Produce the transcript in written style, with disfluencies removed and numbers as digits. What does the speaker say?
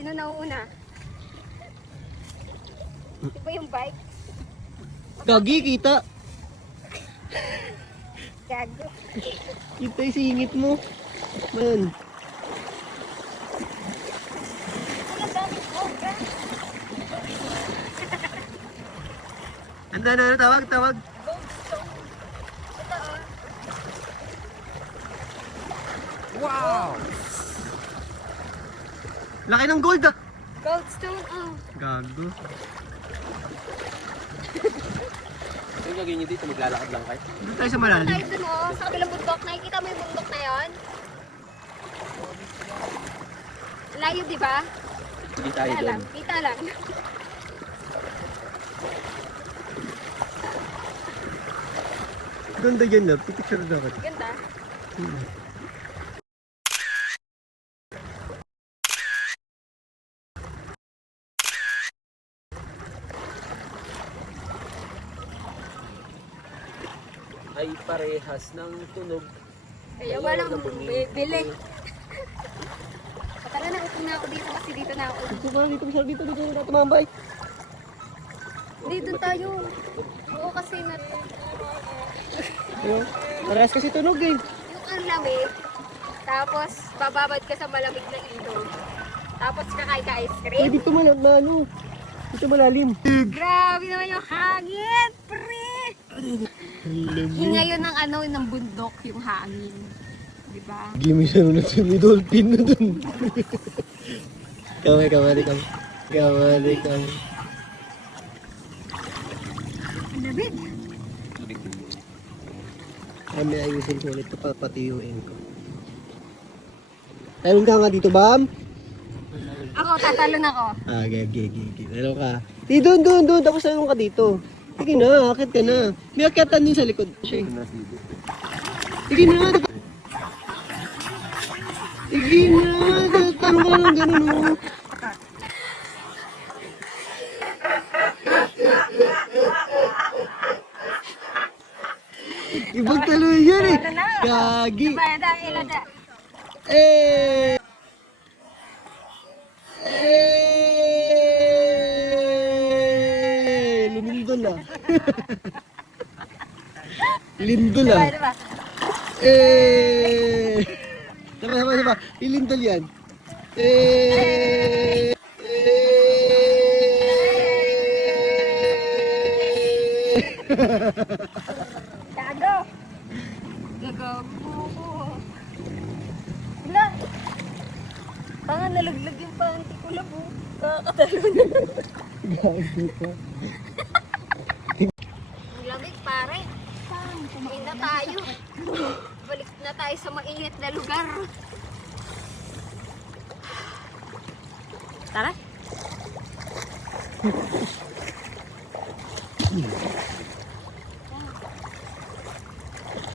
Sino nauuna? Di ba yung bike? Gagi, kita. Gago. Kita yung singit mo. Man. Ang daming cobra. Ano, tawag. Goldstone. Ito oh. Wow! Laki ng gold ah! Goldstone oh. Gago. Yung gagawin nyo dito, maglalakad lang kayo. Doon tayo sa malalim. Tayo dun oh. Sa kabilang bundok. Nakikita mo yung bundok na yon? Layo di ba? Hindi tayo Kita doon. lang. Kita lang. Ganda dyan na. Pipicture na ako. Ganda. Ay parehas ng tunog. Kaya walang bili. Tara na, utong na ako dito kasi dito na ako. Dito na tumambay. Hindi, doon tayo. Oo, kasi Ayun. Parehas kasi tunog eh. yung ang lamig, tapos bababad ka sa malamig na ilog. Tapos kakain ka ice Ay, cream. dito malalim. Dito malalim. Grabe naman yung hangin, pre! Hinga yun ng ano, ng bundok, yung hangin. Diba? Gimme siya nung may dolphin na dun. Kamay. Lamig. Kami ayusin ko ulit ito, papatiyuin ko. Talon ka nga dito, Bam? Ako, tatalon ako. Ah, gagi. Talon ka. Di, doon. Tapos talon ka dito. Sige na, akit ka na. May akyatan din sa likod. Sige na. Sige na, talon ka lang ganun, oh. Ibang taloy yan eh. Gagi. Bayada, ilada. Eh! Lumindol ah. Lindol ah. Diba? Eh! Sama. Ilindol yan. Eh! Gago. Gago. Wala. Parang nalaglag yung panty ko lang oh. Kakatalo na. Gago ka. Ang lamig pare. Kumain na tayo. Balik na tayo sa mainit na lugar. Tara.